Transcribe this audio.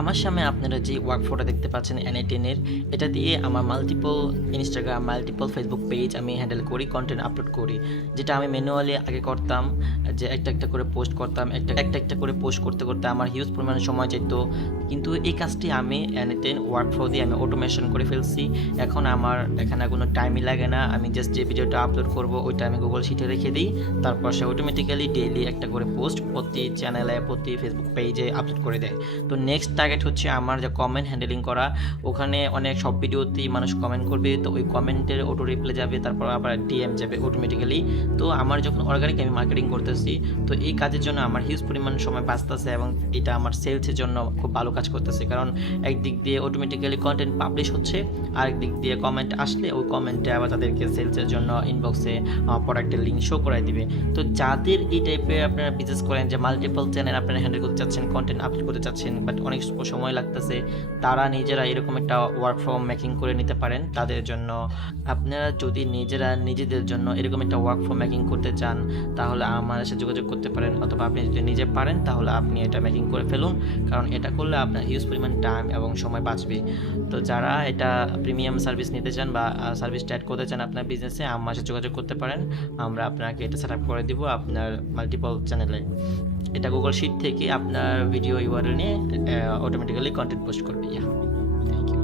আমার সামনে আপনারা যে ওয়ার্কফ্লোটা দেখতে পাচ্ছেন N18 এর, এটা দিয়ে আমার multiple Instagram, multiple Facebook page আমি হ্যান্ডেল করি, কন্টেন্ট আপলোড করি। যেটা আমি ম্যানুয়ালি আগে করতাম, যে একটা করে পোস্ট করতাম, একটা করে পোস্ট করতে করতে আমার হিউজ পরিমাণে সময় যেত। কিন্তু এই কাজটি আমি N18 ওয়ার্কফ্লো দিয়ে আমি অটোমেশন করে ফেলছি। এখন আমার এখানে কোনো টাইমই লাগে না। আমি জাস্ট যে ভিডিওটা আপলোড করব ওইটা আমি গুগল শিটে রেখে দিই, তারপর সে অটোমেটিক্যালি ডেইলি একটা করে পোস্ট প্রতি চ্যানেলে, প্রতি ফেসবুক পেজে আপলোড করে দেয়। তো নেক্সট টার্গেট হচ্ছে আমার যে কমেন্ট হ্যান্ডেলিং করা। ওখানে অনেক সব ভিডিওতেই মানুষ কমেন্ট করবে, তো ওই কমেন্টের অটো রিপ্লাই যাবে, তারপর আবার ডিএম যাবে অটোমেটিক্যালি। তো আমার যখন অর্গানিক আমি মার্কেটিং করতেছি, তো এই কাজের জন্য আমার হিউজ পরিমাণ সময় বাঁচতেছে এবং এটা আমার সেলসের জন্য খুব ভালো কাজ করতেছে। কারণ একদিক দিয়ে অটোমেটিক্যালি কন্টেন্ট পাবলিশ হচ্ছে, আরেক দিক দিয়ে কমেন্ট আসলে ওই কমেন্টে আবার তাদেরকে সেলসের জন্য ইনবক্সে প্রোডাক্টের লিঙ্ক শো করাই দিবে। তো যাদের এই টাইপের আপনারা বিজনেস করেন, যে মাল্টিপল চ্যানেল আপনারা হ্যান্ডেল করতে চাচ্ছেন, কন্টেন্ট আপলোড করতে চাচ্ছেন, বাট অনেক সময় লাগতেছে, তারা নিজেরা এরকম একটা ওয়ার্ক ফ্রম মেকিং করে নিতে পারেন। তাদের জন্য আপনারা যদি নিজেদের জন্য এরকম একটা ওয়ার্ক ফ্রম মেকিং করতে চান, তাহলে আমার সাথে যোগাযোগ করতে পারেন, অথবা আপনি যদি নিজে পারেন তাহলে আপনি এটা মেকিং করে ফেলুন। কারণ এটা করলে আপনার হিউজ পরিমাণ টাইম এবং সময় বাঁচবে। তো যারা এটা প্রিমিয়াম সার্ভিস নিতে চান বা সার্ভিসটা অ্যাড করতে চান আপনার বিজনেসে, আমার সাথে যোগাযোগ করতে পারেন। আমরা আপনাকে এটা সেট আপ করে দিব আপনার মাল্টিপল চ্যানেলে। এটা গুগল শিট থেকে আপনার ভিডিও ইউআরএল নিয়ে অটোমেটিক্যালি কন্টেন্ট পোস্ট করবে। Thank you.